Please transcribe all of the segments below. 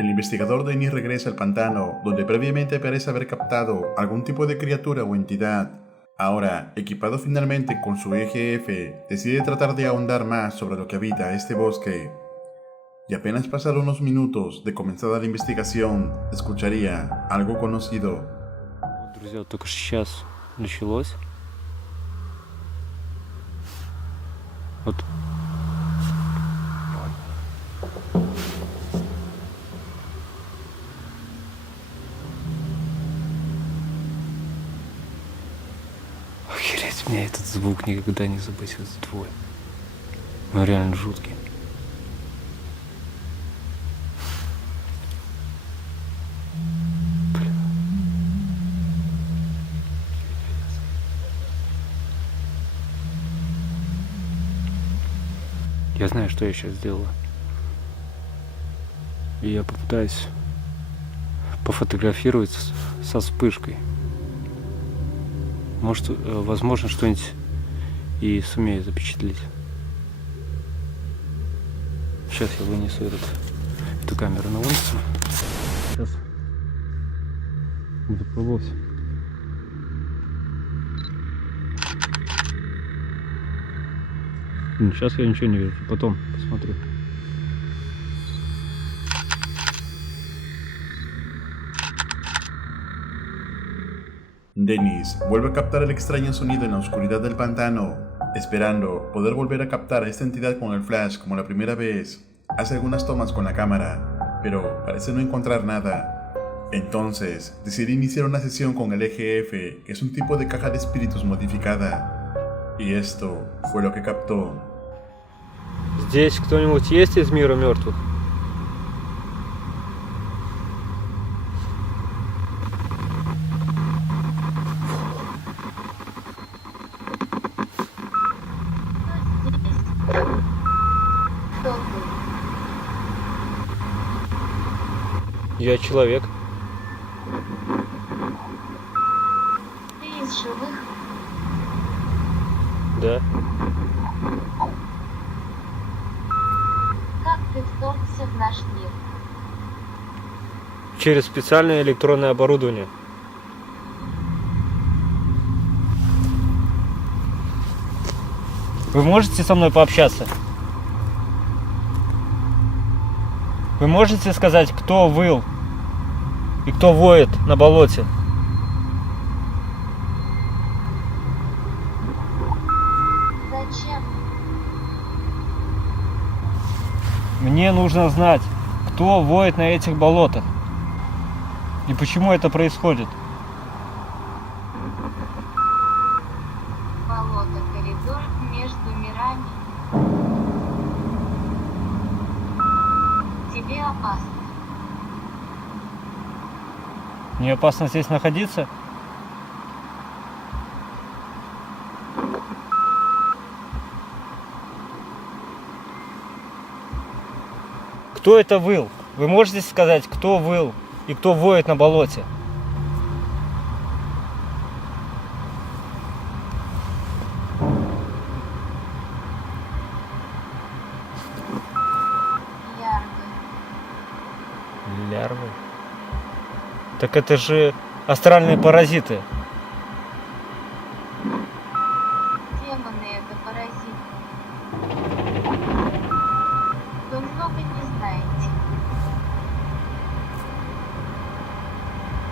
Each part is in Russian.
El investigador Denis regresa al pantano, donde previamente parece haber captado algún tipo de criatura o entidad. Ahora, equipado finalmente con su EGF, decide tratar de ahondar más sobre lo que habita este bosque. Y apenas pasaron unos minutos de comenzada la investigación, escucharía algo conocido. Вот, друзья, только сейчас началось. Вот. Охереть, мне этот звук никогда не забыть, этот твой. Он реально жуткий. Я знаю, что я сейчас сделаю. И я попытаюсь пофотографировать со вспышкой. Может, возможно, что-нибудь и сумею запечатлеть. Сейчас я вынесу эту камеру на улицу. Сейчас буду пробовать. Сейчас я ничего не вижу, потом посмотрю. Dennis vuelve a captar el extraño sonido en la oscuridad del pantano, esperando poder volver a captar a esta entidad con el flash como la primera vez. Hace algunas tomas con la cámara, pero parece no encontrar nada. Entonces, decide iniciar una sesión con el EGF, que es un tipo de caja de espíritus modificada. Y esto fue lo que captó. Здесь кто-нибудь есть из мира мертвых? Я человек. Ты из живых? Да. Как ты вторгся в наш мир? Через специальное электронное оборудование. Вы можете со мной пообщаться? Вы можете сказать, кто выл и кто воет на болоте? Зачем? Мне нужно знать, кто воет на этих болотах и почему это происходит. Болото, коридор между мирами. Тебе опасно. Мне опасно здесь находиться? Кто это выл? Вы можете сказать, кто выл и кто воет на болоте? Ярды. Лярвы? Так это же астральные паразиты. Демоны это паразиты. Вы много не знаете.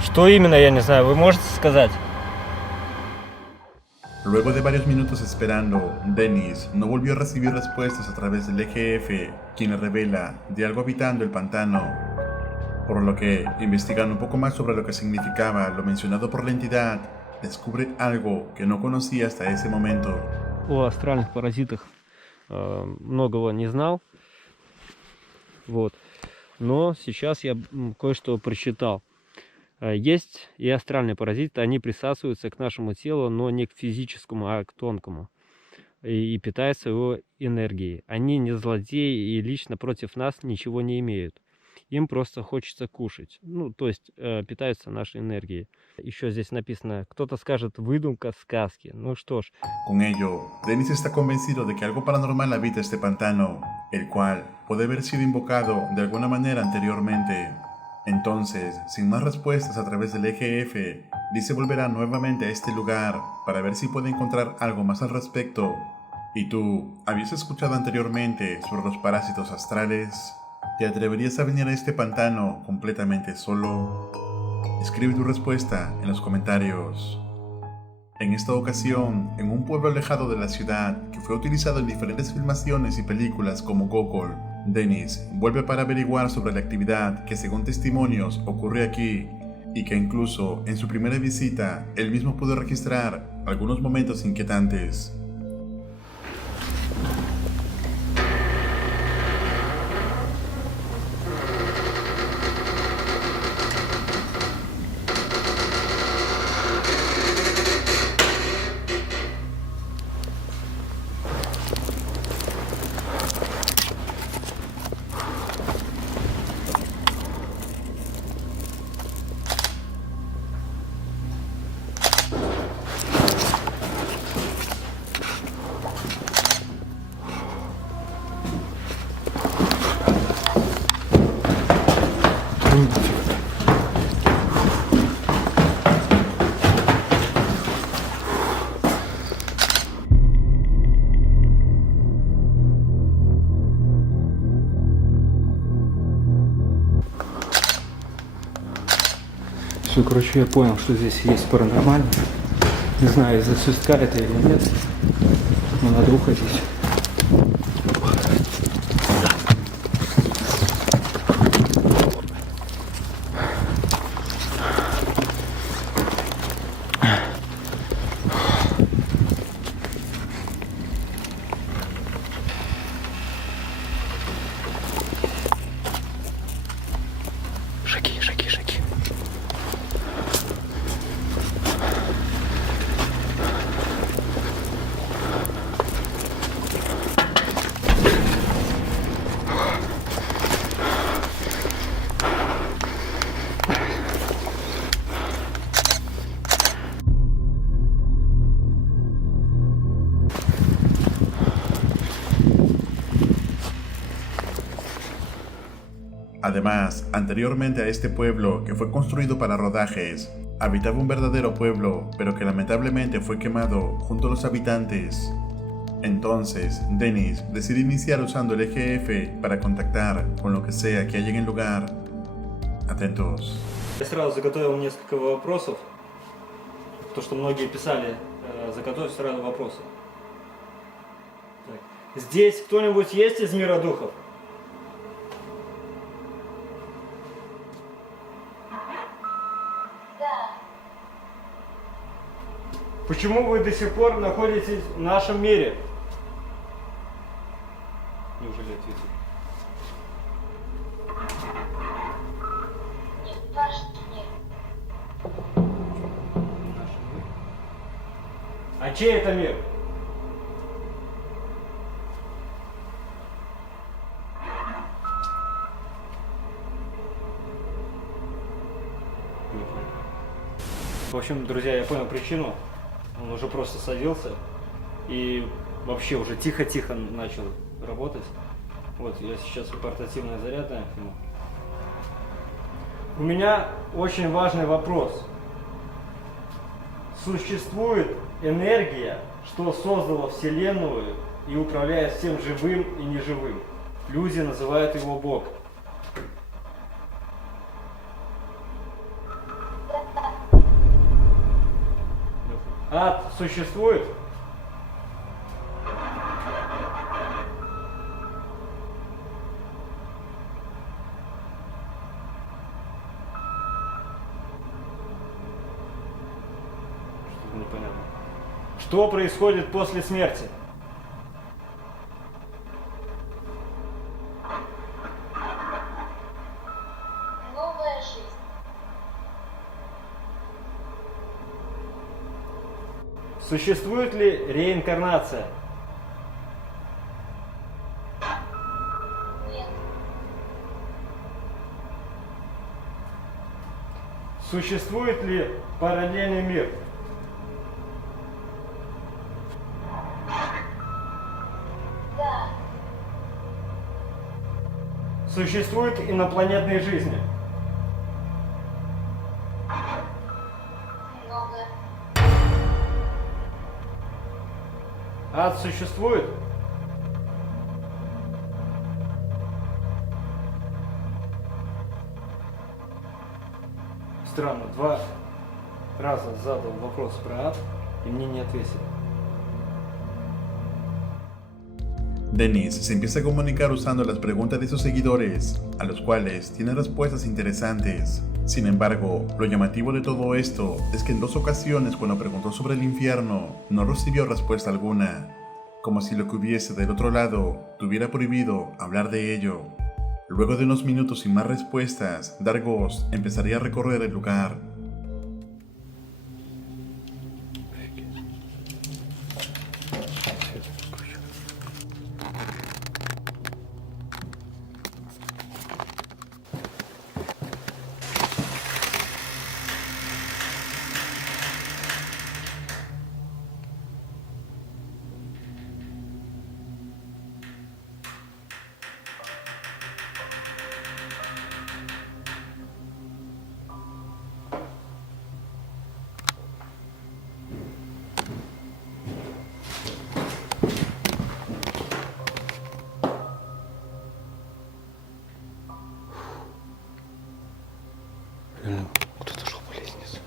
Что именно, я не знаю, вы можете сказать? Luego de varios minutos esperando, Dennis no volvió a recibir respuestas a través del EGF, quien le revela de algo habitando el pantano. Por lo que, investigando un poco más sobre lo que significaba lo mencionado por la entidad, descubre algo que no conocía hasta ese momento. О астральных паразитах многого не знал. Вот. Но сейчас я кое-что прочитал. Есть и астральные паразиты, они присасываются к нашему телу, но не к физическому, а к тонкому. И питаются его энергией. Они не злодеи и лично против нас ничего не имеют. им просто хочется кушать. Ну, то есть питаются нашей энергией. Еще здесь написано, кто-то скажет, выдумка сказки. Ну что ж. Con ello, Dennis está convencido de que algo paranormal habita este pantano, el cual puede haber sido invocado de alguna manera anteriormente. Entonces, sin más respuestas a través del EGF, dice volverá nuevamente a este lugar para ver si puede encontrar algo más al respecto. ¿Y tú, habías escuchado anteriormente sobre los parásitos astrales? ¿Te atreverías a venir a este pantano completamente solo? Escribe tu respuesta en los comentarios. En esta ocasión, en un pueblo alejado de la ciudad que fue utilizado en diferentes filmaciones y películas como Gogol, Dennis vuelve para averiguar sobre la actividad que según testimonios ocurre aquí y que incluso en su primera visita él mismo pudo registrar algunos momentos inquietantes. Все, короче, я понял, что здесь есть паранормально. Не знаю, из-за свистка это или нет, но надо уходить. Шаги, шаги, шаги. Además, anteriormente a este pueblo, que fue construido para rodajes, habitaba un verdadero pueblo, pero que lamentablemente fue quemado junto a los habitantes. Entonces, Dennis decide iniciar usando el EGF para contactar con lo que sea que haya en el lugar. Atentos. Я сразу заготовил несколько вопросов. То, что многие писали, заготовь сразу вопросы. Так. Здесь кто-нибудь есть из мира духов? Почему вы до сих пор находитесь в нашем мире? Неужели ответили? Нет, ваш нет. Наш мир. А чей это мир? Не понял. В общем, друзья, я понял причину. Он уже просто садился и вообще уже тихо-тихо начал работать. Вот, я сейчас портативное зарядное к нему. У меня очень важный вопрос. Существует энергия, что создала Вселенную и управляет всем живым и неживым? Люди называют его Бог. Ад существует? Что-то непонятно. Что происходит после смерти? Новая жизнь. Существует ли реинкарнация? Нет. Существует ли параллельный мир? Да. Существует инопланетные жизни? Много. Ад существует? Странно, 2 раза задал вопрос про ад, и мне не ответили. Dennis se empieza a comunicar usando las preguntas de sus seguidores, a los cuales tiene respuestas interesantes. Sin embargo, lo llamativo de todo esto es que en 2 ocasiones cuando preguntó sobre el infierno, no recibió respuesta alguna, como si lo que hubiese del otro lado tuviera prohibido hablar de ello. Luego de unos minutos sin más respuestas, Dargos empezaría a recorrer el lugar. Кто-то шел по лестнице.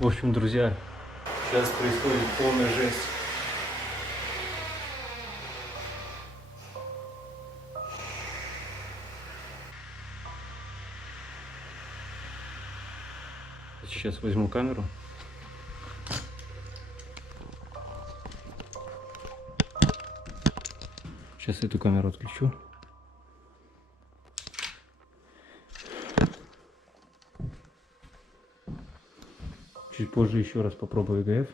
В общем, друзья, сейчас происходит полная жесть. Сейчас возьму камеру. Сейчас эту камеру отключу. Чуть позже еще раз попробую ЭГФ.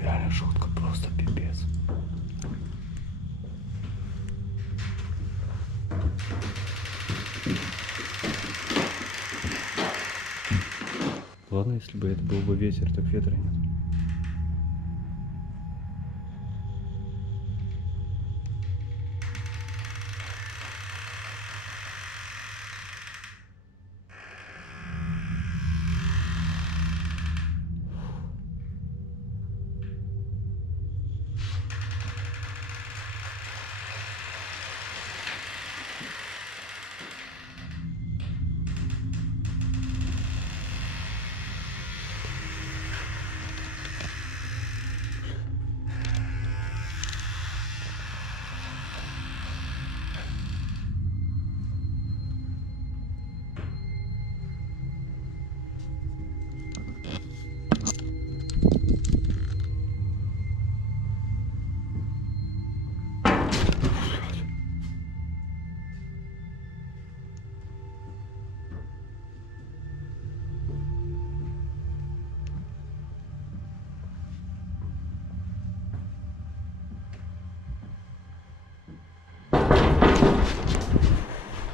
Реально жутко, просто пипец. Ладно, если бы это был бы ветер, так ветра нет.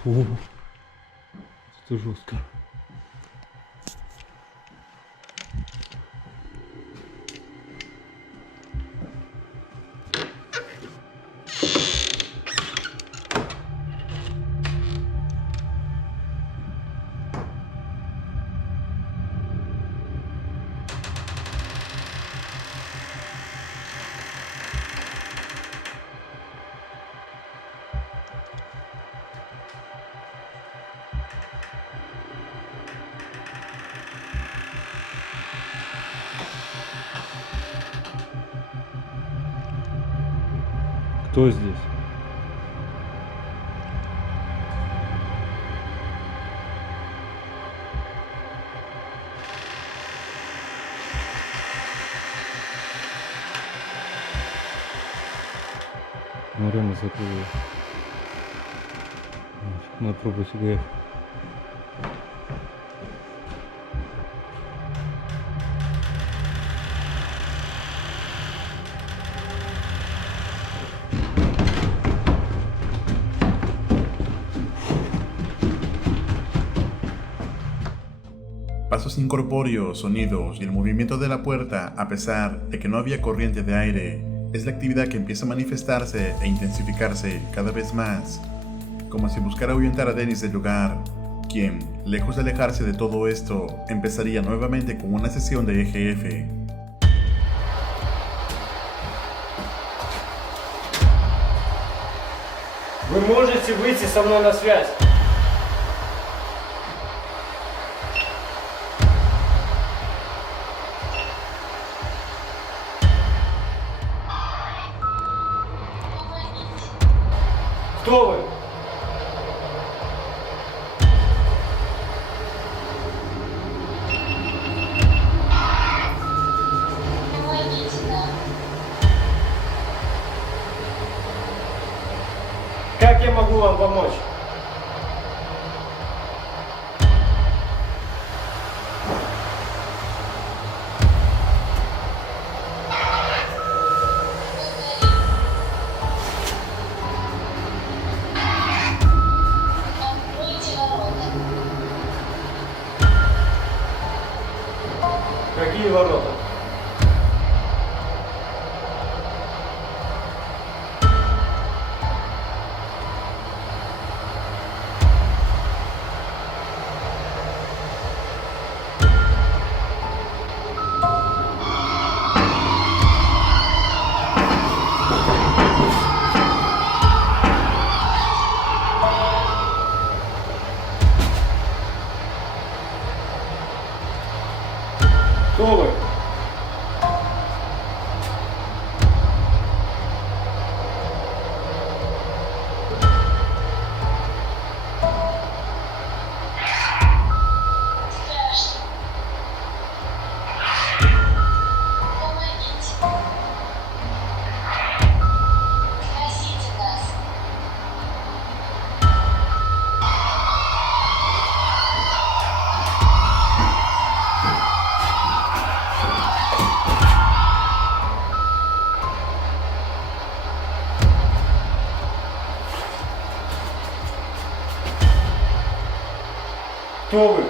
О, это жестко. Кто здесь? Ну реально закрыли. Надо пробовать уехать. Pasos incorpóreos, sonidos y el movimiento de la puerta, a pesar de que no había corriente de aire, es la actividad que empieza a manifestarse e intensificarse cada vez más, como si buscara ahuyentar a Dennis del lugar, quien, lejos de alejarse de todo esto, empezaría nuevamente con una sesión de EGF. Вы можете выйти со мной на связь? Кто вы? Помогите нам. Как я могу вам помочь? Откройте ворота. Какие ворота? Кто вы? Страшно. Помогите. Спасите нас. Кто вы?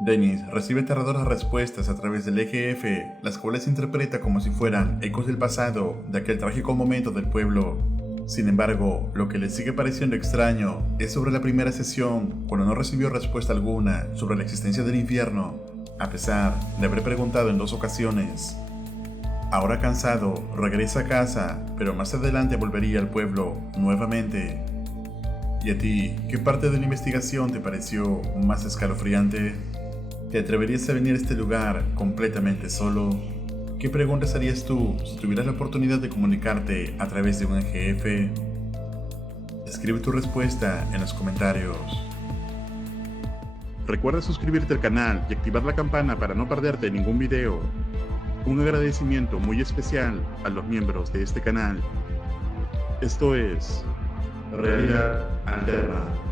Dennis recibe aterradoras respuestas a través del EGF, las cuales interpreta como si fueran ecos del pasado, de aquel trágico momento del pueblo. Sin embargo, lo que le sigue pareciendo extraño es sobre la primera sesión, cuando no recibió respuesta alguna sobre la existencia del infierno, a pesar de haber preguntado en 2 ocasiones. Ahora cansado, regresa a casa, pero más adelante volvería al pueblo nuevamente. ¿Y a ti, qué parte de la investigación te pareció más escalofriante? ¿Te atreverías a venir a este lugar completamente solo? ¿Qué preguntas harías tú si tuvieras la oportunidad de comunicarte a través de un EGF? Escribe tu respuesta en los comentarios. Recuerda suscribirte al canal y activar la campana para no perderte ningún video. Un agradecimiento muy especial a los miembros de este canal. Esto es Realidad Alterna.